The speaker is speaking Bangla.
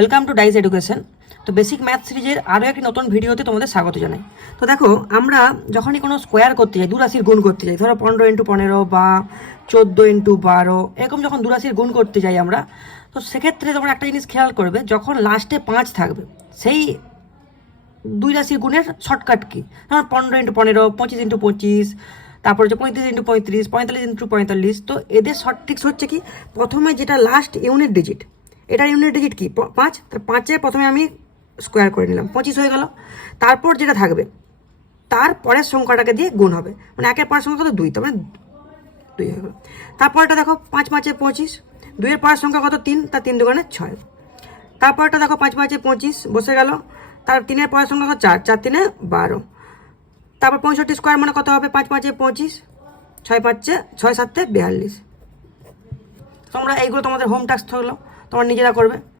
Welcome to Dice education. তো বেসিক ম্যাথ সিরিজের আরও একটি নতুন ভিডিওতে তোমাদের স্বাগত জানাই। তো দেখো, আমরা যখনই কোনো স্কোয়ার করতে যাই, দুরাশির গুণ করতে যাই, ধরো 15x15 বা 14x12 এরকম যখন দুরাশির গুণ করতে যাই আমরা, তো সেক্ষেত্রে তোমরা একটা জিনিস খেয়াল করবে, যখন লাস্টে 5 থাকবে সেই দুই রাশির গুণের শর্টকাট কি। ধরো 15x15, 25x25, তারপর হচ্ছে 35x35, 45x45। তো এদের শর্ট ট্রিক্স হচ্ছে কি, প্রথমে যেটা লাস্ট ইউনিট ডিজিট, এটার ইউনিট ডিজিট কি 5, তার 5-এ প্রথমে আমি স্কোয়ার করে নিলাম, 25 হয়ে গেল। তারপর যেটা থাকবে তার পরের সংখ্যাটাকে দিয়ে গুণ হবে, মানে একের পরের সংখ্যা কত 2, তার মানে 2 হয়ে গেল। তারপরটা দেখো 5×5 = 25, 2-এর পরের সংখ্যা কত 3, তার 3 × 6। তারপরটা দেখো 5×5 = 25 বসে গেল, তার 3-এর পরের সংখ্যা কত 4, 4×3 = 12। তারপর 65 স্কোয়ার মানে কত হবে 5×5 = 25, 6×5 = 6, 7 = 42। তোমরা এইগুলো তোমাদের হোম টাস্ক থাকলো, তোমরা নিজেরা করবে।